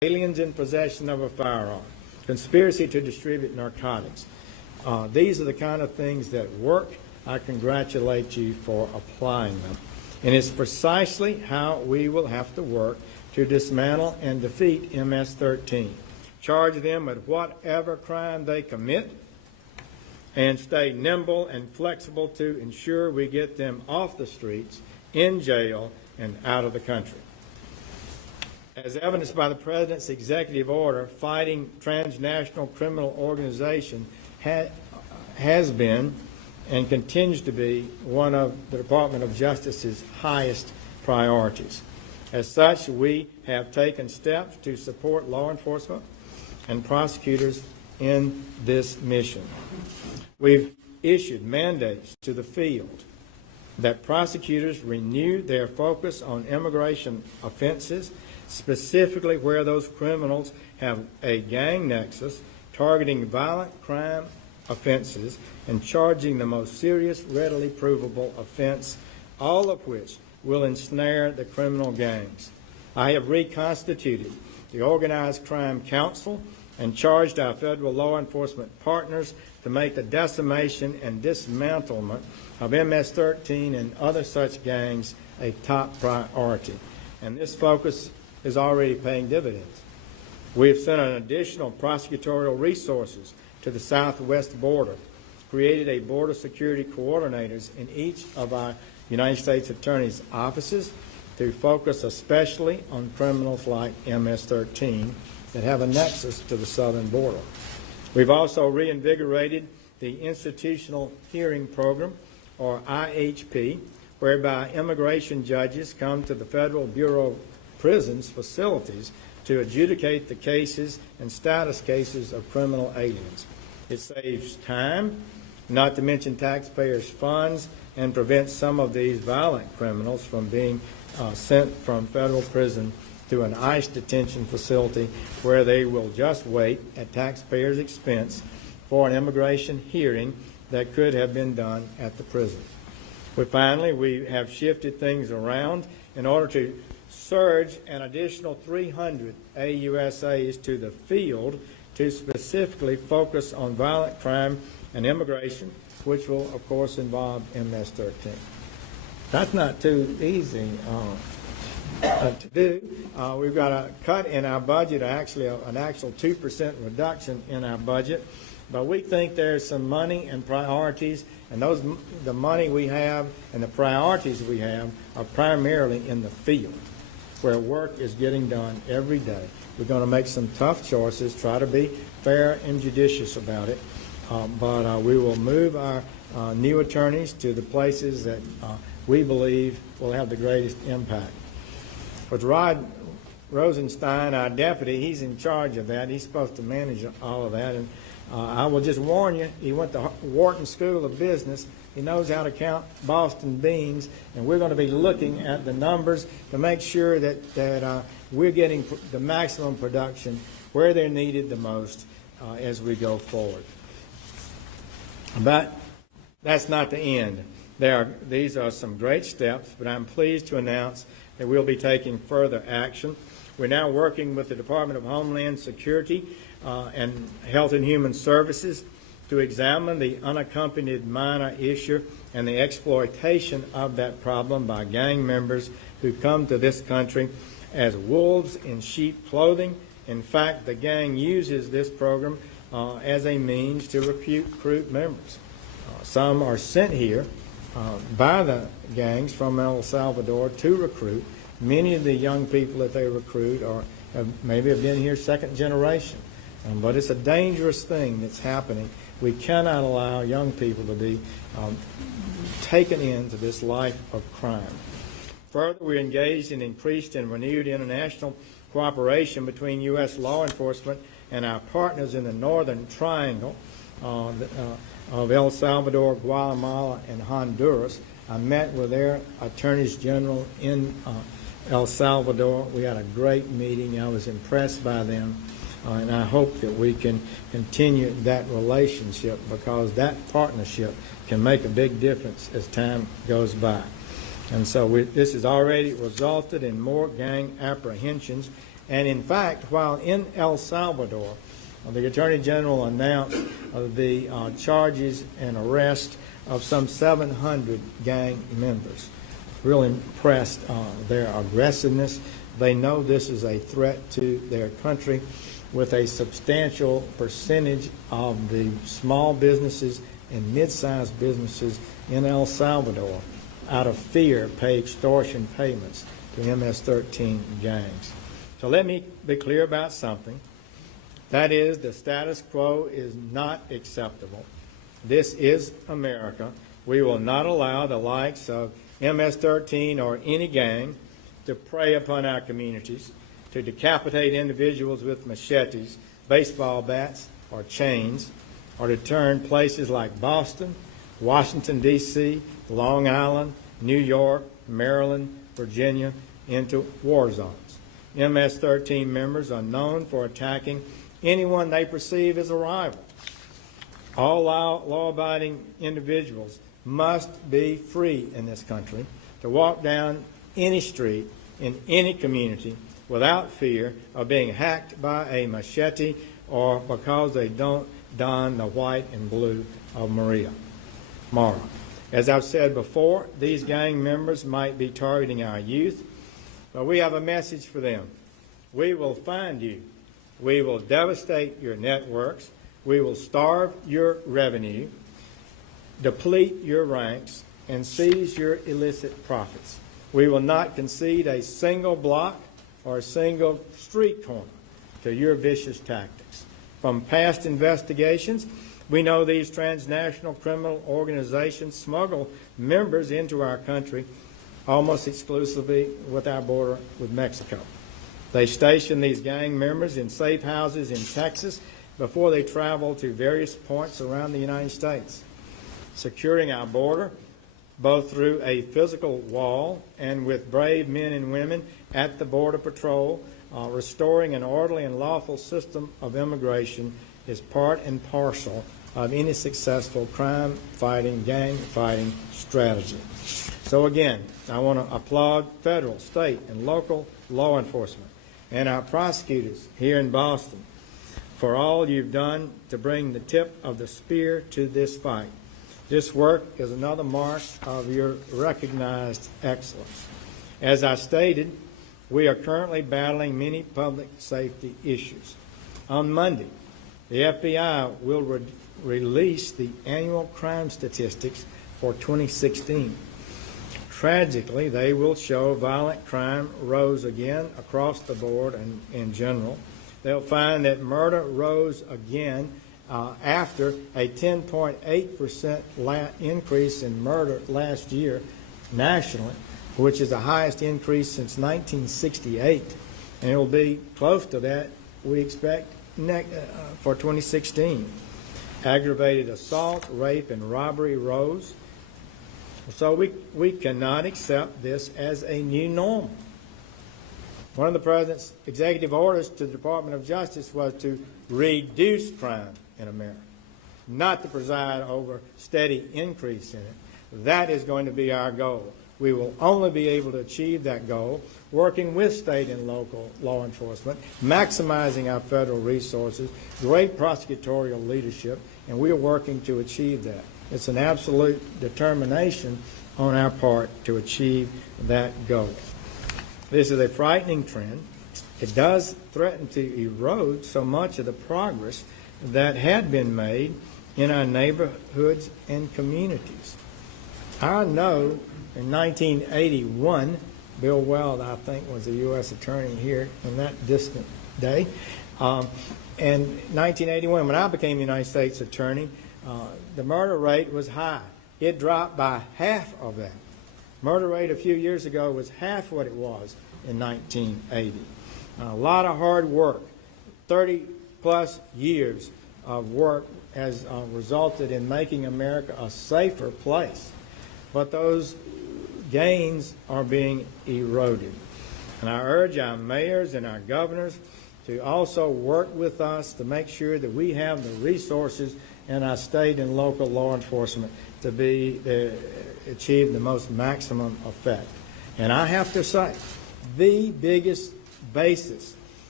aliens in possession of a firearm, conspiracy to distribute narcotics. These are the kind of things that work. I congratulate you for applying them. And it's precisely how we will have to work to dismantle and defeat MS-13. Charge them with whatever crime they commit and stay nimble and flexible to ensure we get them off the streets, in jail, and out of the country. As evidenced by the President's executive order, fighting transnational criminal organization has been and continues to be one of the Department of Justice's highest priorities. As such, we have taken steps to support law enforcement and prosecutors in this mission. We've issued mandates to the field that prosecutors renew their focus on immigration offenses, specifically where those criminals have a gang nexus, targeting violent crime offenses and charging the most serious, readily provable offense, all of which will ensnare the criminal gangs. I have reconstituted the Organized Crime Council and charged our federal law enforcement partners to make the decimation and dismantlement of MS-13 and other such gangs a top priority. And this focus is already paying dividends. We have sent an additional prosecutorial resources to the southwest border, created a border security coordinators in each of our United States Attorney's offices to focus especially on criminals like MS-13 that have a nexus to the southern border. We've also reinvigorated the Institutional Hearing Program, or IHP, whereby immigration judges come to the Federal Bureau of Prisons facilities to adjudicate the cases and status cases of criminal aliens. It saves time, not to mention taxpayers' funds, and prevents some of these violent criminals from being sent from federal prison to an ICE detention facility where they will just wait at taxpayers' expense for an immigration hearing that could have been done at the prison. Finally, we have shifted things around in order to surge an additional 300 AUSAs to the field to specifically focus on violent crime and immigration, which will, of course, involve MS-13. That's not too easy to do. We've got a cut in our budget, actually an actual 2% reduction in our budget, but we think there's some money and priorities, and the money we have and the priorities we have are primarily in the field, where work is getting done every day. We're going to make some tough choices, try to be fair and judicious about it, but we will move our new attorneys to the places that we believe will have the greatest impact. With Rod Rosenstein, our deputy, he's in charge of that. He's supposed to manage all of that. And I will just warn you, he went to Wharton School of Business. He knows how to count Boston beans, and we're going to be looking at the numbers to make sure that we're getting the maximum production where they're needed the most as we go forward. But that's not the end. These are some great steps, but I'm pleased to announce that we'll be taking further action. We're now working with the Department of Homeland Security and Health and Human Services to examine the unaccompanied minor issue and the exploitation of that problem by gang members who come to this country as wolves in sheep clothing. In fact, the gang uses this program as a means to recruit members. Some are sent here by the gangs from El Salvador to recruit. Many of the young people that they recruit maybe have been here second generation. But it's a dangerous thing that's happening. We cannot allow young people to be taken into this life of crime. Further, we're engaged in increased and renewed international cooperation between U.S. law enforcement and our partners in the Northern Triangle of El Salvador, Guatemala, and Honduras. I met with their attorneys general in El Salvador. We had a great meeting. I was impressed by them, and I hope that we can continue that relationship, because that partnership can make a big difference as time goes by. And so this has already resulted in more gang apprehensions And in fact, while in El Salvador, the Attorney General announced the charges and arrest of some 700 gang members. Really impressed their aggressiveness. They know this is a threat to their country, with a substantial percentage of the small businesses and mid-sized businesses in El Salvador, out of fear, pay extortion payments to MS13 gangs. So let me be clear about something. That is, the status quo is not acceptable. This is America. We will not allow the likes of MS13 or any gang to prey upon our communities, to decapitate individuals with machetes, baseball bats, or chains, or to turn places like Boston, Washington, D.C., Long Island, New York, Maryland, Virginia into war zones. MS13 members are known for attacking anyone they perceive as a rival. All law-abiding individuals must be free in this country to walk down any street in any community without fear of being hacked by a machete or because they don't don the white and blue of Mara. As I've said before, these gang members might be targeting our youth, but we have a message for them. We will find you. We will devastate your networks. We will starve your revenue, deplete your ranks, and seize your illicit profits. We will not concede a single block or a single street corner to your vicious tactics. From past investigations, we know these transnational criminal organizations smuggle members into our country almost exclusively with our border with Mexico. They station these gang members in safe houses in Texas before they travel to various points around the United States. Securing our border, both through a physical wall and with brave men and women at the Border Patrol, restoring an orderly and lawful system of immigration is part and parcel of any successful crime-fighting, gang-fighting strategy. So again, I want to applaud federal, state, and local law enforcement and our prosecutors here in Boston for all you've done to bring the tip of the spear to this fight. This work is another mark of your recognized excellence. As I stated, we are currently battling many public safety issues. On Monday, the FBI will release the annual crime statistics for 2016. Tragically, they will show violent crime rose again across the board and in general. They'll find that murder rose again after a 10.8% increase in murder last year nationally, which is the highest increase since 1968. And it will be close to that, we expect, for 2016. Aggravated assault, rape, and robbery rose. So we cannot accept this as a new normal. One of the President's executive orders to the Department of Justice was to reduce crime in America, not to preside over steady increase in it. That is going to be our goal. We will only be able to achieve that goal working with state and local law enforcement, maximizing our federal resources, great prosecutorial leadership, and we are working to achieve that. It's an absolute determination on our part to achieve that goal. This is a frightening trend. It does threaten to erode so much of the progress that had been made in our neighborhoods and communities. I know in 1981, Bill Weld, I think, was the U.S. attorney here in that distant day. In 1981, when I became the United States attorney, the murder rate was high. It dropped by half of that. Murder rate a few years ago was half what it was in 1980. A lot of hard work, 30-plus years of work has resulted in making America a safer place. But those gains are being eroded. And I urge our mayors and our governors to also work with us to make sure that we have the resources in our state and local law enforcement to achieve the most maximum effect. And I have to say, the biggest basis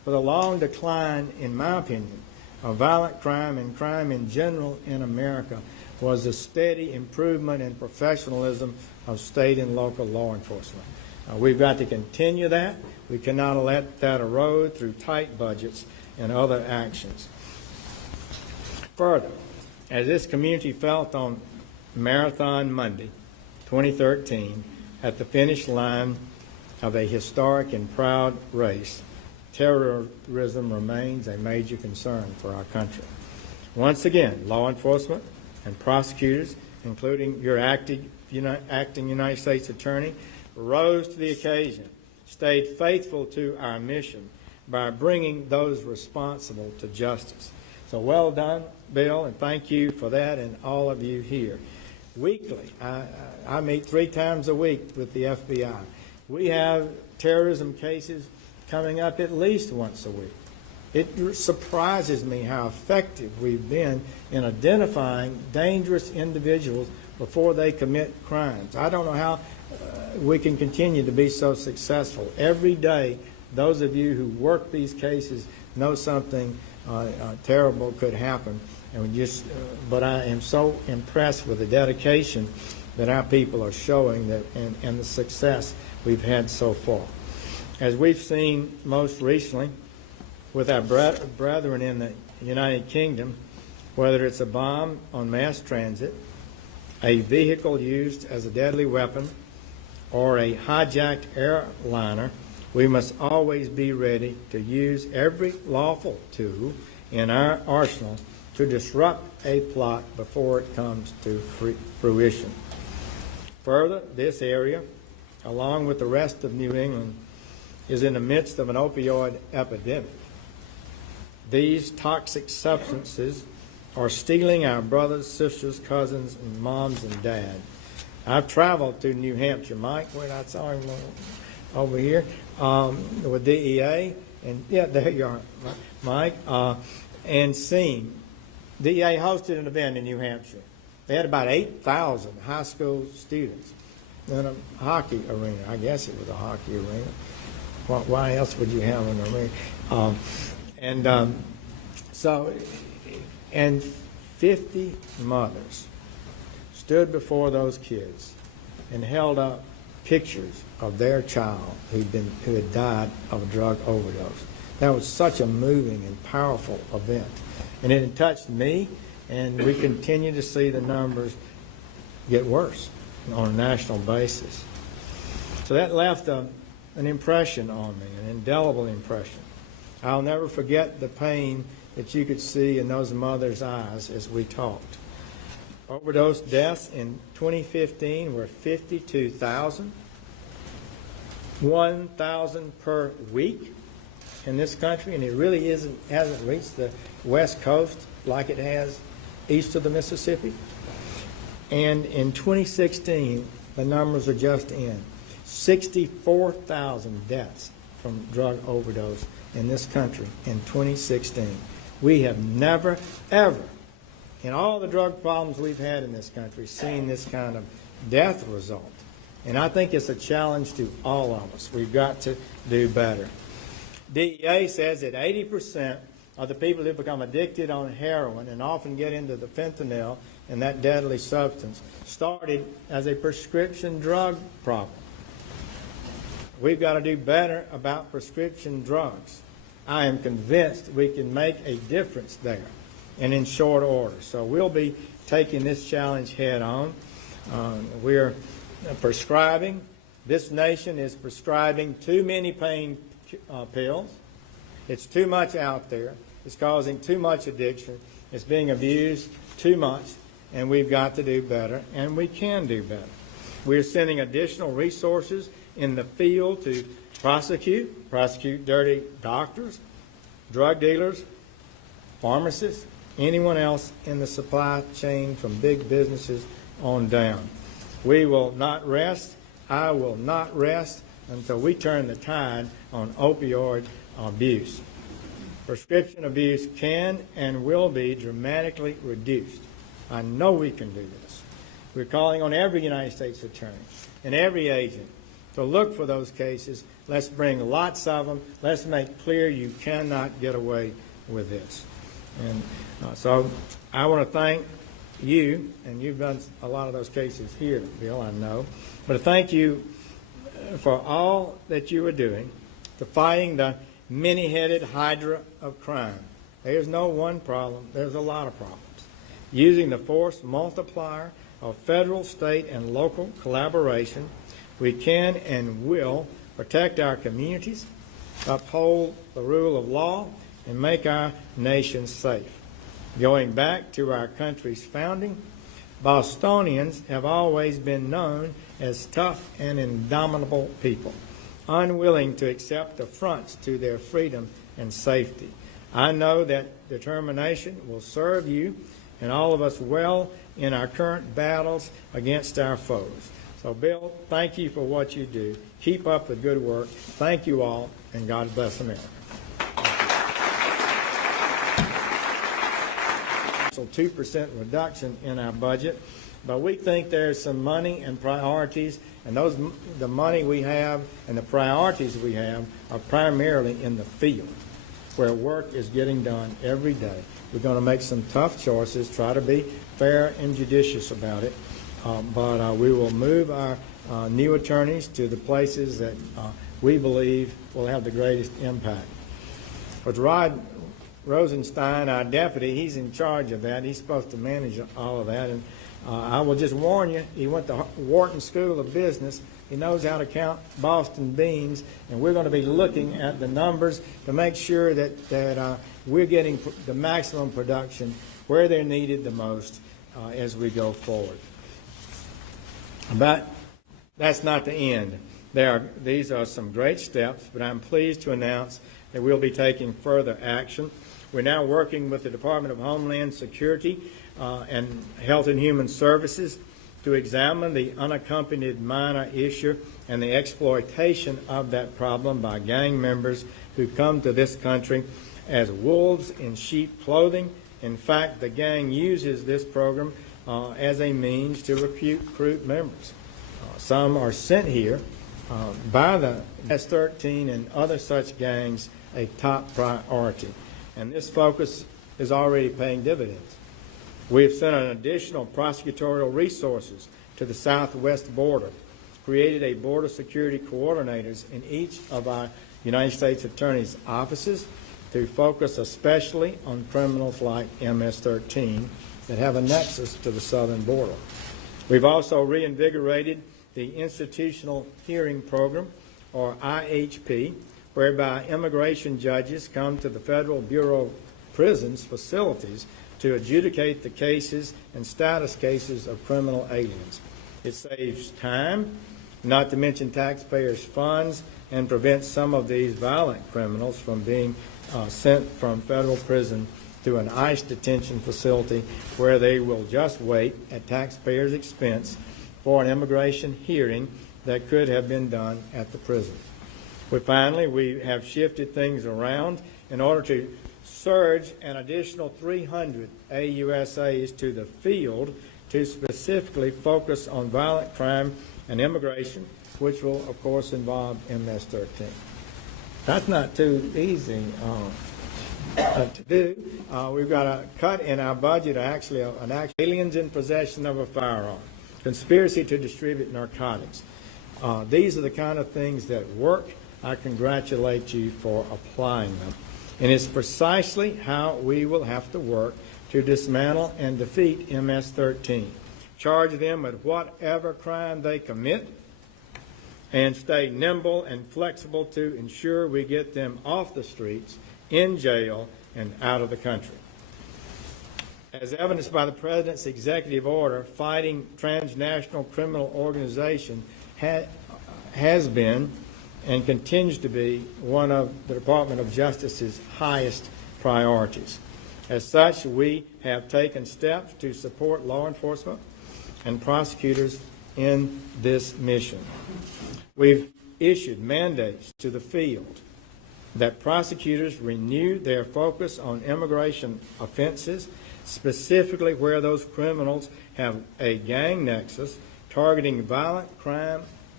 for the long decline, in my opinion, of violent crime and crime in general in America was the steady improvement in professionalism of state and local law enforcement. We've got to continue that. We cannot let that erode through tight budgets and other actions. Further, as this community felt on Marathon Monday, 2013, at the finish line of a historic and proud race, terrorism remains a major concern for our country. Once again, law enforcement and prosecutors, including your acting United States Attorney, rose to the occasion, stayed faithful to our mission by bringing those responsible to justice. So well done, Bill, and thank you for that, and all of you here. Weekly, I meet 3 times a week with the FBI. We have terrorism cases coming up at least once a week. It surprises me how effective we've been in identifying dangerous individuals before they commit crimes. I don't know how we can continue to be so successful. Every day, those of you who work these cases know something terrible could happen. And but I am so impressed with the dedication that our people are showing and the success we've had so far. As we've seen most recently with our brethren in the United Kingdom, whether it's a bomb on mass transit, a vehicle used as a deadly weapon, or a hijacked airliner, we must always be ready to use every lawful tool in our arsenal to disrupt a plot before it comes to fruition. Further, this area, along with the rest of New England, is in the midst of an opioid epidemic. These toxic substances are stealing our brothers, sisters, cousins, and moms and dads. I've traveled to New Hampshire. Mike, wait, I saw him over here with DEA, and yeah, there you are, Mike, and seen. DEA hosted an event in New Hampshire. They had about 8,000 high school students in a hockey arena. I guess it was a hockey arena. Why else would you have an arena? And 50 mothers stood before those kids and held up pictures of their child who had died of a drug overdose. That was such a moving and powerful event. And it touched me, and we continue to see the numbers get worse on a national basis. So that left an impression on me, an indelible impression. I'll never forget the pain that you could see in those mothers' eyes as we talked. Overdose deaths in 2015 were 52,000, 1,000 per week in this country, and it really hasn't reached the West Coast like it has east of the Mississippi. And in 2016, the numbers are just in. 64,000 deaths from drug overdose in this country in 2016. We have never, ever, in all the drug problems we've had in this country, seen this kind of death result. And I think it's a challenge to all of us. We've got to do better. DEA says that 80% of the people who become addicted on heroin and often get into the fentanyl and that deadly substance started as a prescription drug problem. We've got to do better about prescription drugs. I am convinced we can make a difference there and in short order. So we'll be taking this challenge head on. We're prescribing. This nation is prescribing too many pain pills. It's too much out there. It's causing too much addiction. It's being abused too much, and we've got to do better, and we can do better. We're sending additional resources in the field to prosecute dirty doctors, drug dealers, pharmacists, anyone else in the supply chain from big businesses on down. We will not rest. I will not rest until we turn the tide on opioid abuse. Prescription abuse can and will be dramatically reduced. I know we can do this. We're calling on every United States attorney and every agent to look for those cases, Let's bring lots of them. Let's make clear you cannot get away with this. And so I want to thank you, and you've done a lot of those cases here, Bill, I know. But thank you for all that you are doing to fighting the many-headed hydra of crime. There's no one problem. There's a lot of problems. Using the force multiplier of federal, state, and local collaboration, we can and will protect our communities, uphold the rule of law, and make our nation safe. Going back to our country's founding, Bostonians have always been known as tough and indomitable people, unwilling to accept affronts to their freedom and safety. I know that determination will serve you and all of us well in our current battles against our foes. So, Bill, thank you for what you do. Keep up the good work. Thank you all, and God bless America. 2% reduction in our budget, but we think there's some money and priorities, and the money we have and the priorities we have are primarily in the field, where work is getting done every day. We're going to make some tough choices, try to be fair and judicious about it, but we will move our new attorneys to the places that we believe will have the greatest impact. With Rod Rosenstein, our deputy, he's in charge of that. He's supposed to manage all of that. And I will just warn you, he went to Wharton School of Business. He knows how to count Boston beans, and we're going to be looking at the numbers to make sure that we're getting the maximum production where they're needed the most as we go forward. But that's not the end. These are some great steps, but I'm pleased to announce that we'll be taking further action. We're now working with the Department of Homeland Security and Health and Human Services to examine the unaccompanied minor issue and the exploitation of that problem by gang members who come to this country as wolves in sheep clothing. In fact, the gang uses this program as a means to recruit members. Some are sent here by the MS13 and other such gangs a top priority. And this focus is already paying dividends. We have sent an additional prosecutorial resources to the southwest border, created a border security coordinators in each of our United States Attorney's offices to focus especially on criminals like MS13 that have a nexus to the southern border. We've also reinvigorated the Institutional Hearing Program, or IHP, whereby immigration judges come to the Federal Bureau of Prisons facilities to adjudicate the cases and status cases of criminal aliens. It saves time, not to mention taxpayers' funds, and prevents some of these violent criminals from being sent from federal prison to an ICE detention facility where they will just wait at taxpayers' expense for an immigration hearing that could have been done at the prison. Finally, we have shifted things around in order to surge an additional 300 AUSAs to the field to specifically focus on violent crime and immigration, which will, of course, involve MS-13. That's not too easy to do. We've got a cut in our budget, actually, aliens in possession of a firearm, conspiracy to distribute narcotics. These are the kind of things that work. I congratulate you for applying them. And it's precisely how we will have to work to dismantle and defeat MS-13. Charge them with whatever crime they commit and stay nimble and flexible to ensure we get them off the streets, in jail, and out of the country. As evidenced by the President's executive order, fighting transnational criminal organization has been and continues to be one of the Department of Justice's highest priorities. As such, we have taken steps to support law enforcement and prosecutors in this mission. We've issued mandates to the field that prosecutors renew their focus on immigration offenses, specifically where those criminals have a gang nexus, targeting violent crime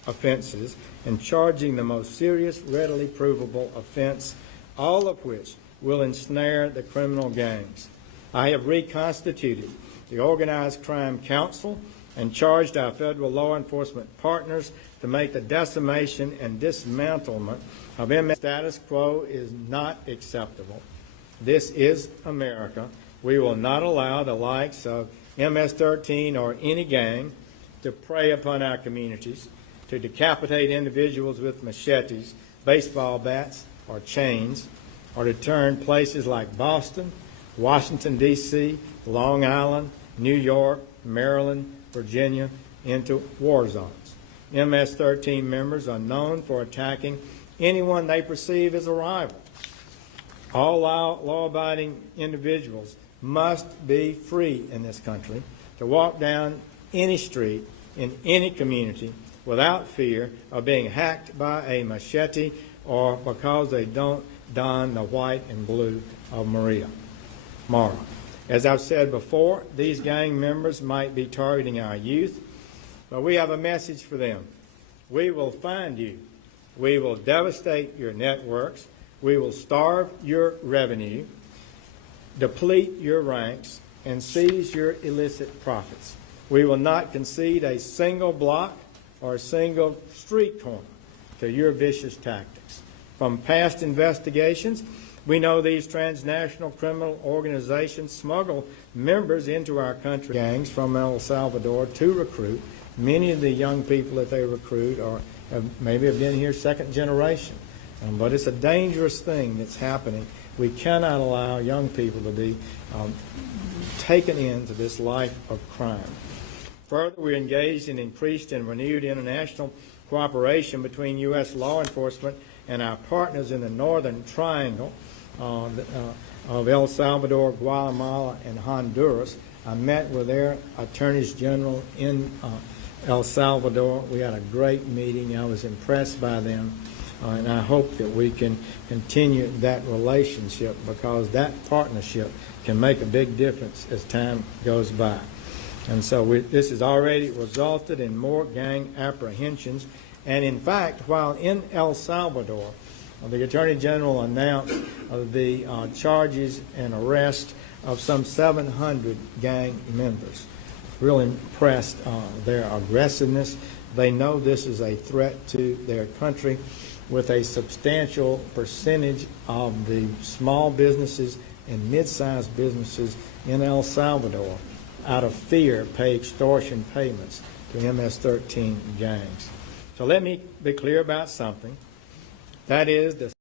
offenses and charging the most serious, readily provable offense, all of which will ensnare the criminal gangs. I have reconstituted the Organized Crime Council and charged our federal law enforcement partners to make the decimation and dismantlement of MS status quo is not acceptable. This is America. We will not allow the likes of MS13 or any gang to prey upon our communities, to decapitate individuals with machetes, baseball bats, or chains, or to turn places like Boston, Washington, D.C., Long Island, New York, Maryland, Virginia into war zones. MS13 members are known for attacking anyone they perceive as a rival. All law-abiding individuals must be free in this country to walk down any street in any community without fear of being hacked by a machete or because they don't don the white and blue of Mara. As I've said before, these gang members might be targeting our youth, but we have a message for them. We will find you. We will devastate your networks. We will starve your revenue, deplete your ranks, and seize your illicit profits. We will not concede a single block or a single street corner to your vicious tactics. From past investigations, we know these transnational criminal organizations smuggle members into our country, gangs from El Salvador, to recruit. Many of the young people that they recruit maybe have been here second generation. But it's a dangerous thing that's happening. We cannot allow young people to be taken into this life of crime. Further, we're engaged in increased and renewed international cooperation between U.S. law enforcement and our partners in the Northern Triangle of El Salvador, Guatemala, and Honduras. I met with their attorneys general in El Salvador. We had a great meeting. I was impressed by them. And I hope that we can continue that relationship because that partnership can make a big difference as time goes by. And so this has already resulted in more gang apprehensions. And in fact, while in El Salvador, the Attorney General announced the charges and arrest of some 700 gang members. Really impressed their aggressiveness. They know this is a threat to their country, with a substantial percentage of the small businesses and mid-sized businesses in El Salvador, out of fear, pay extortion payments to MS-13 gangs. So let me be clear about something. That is, the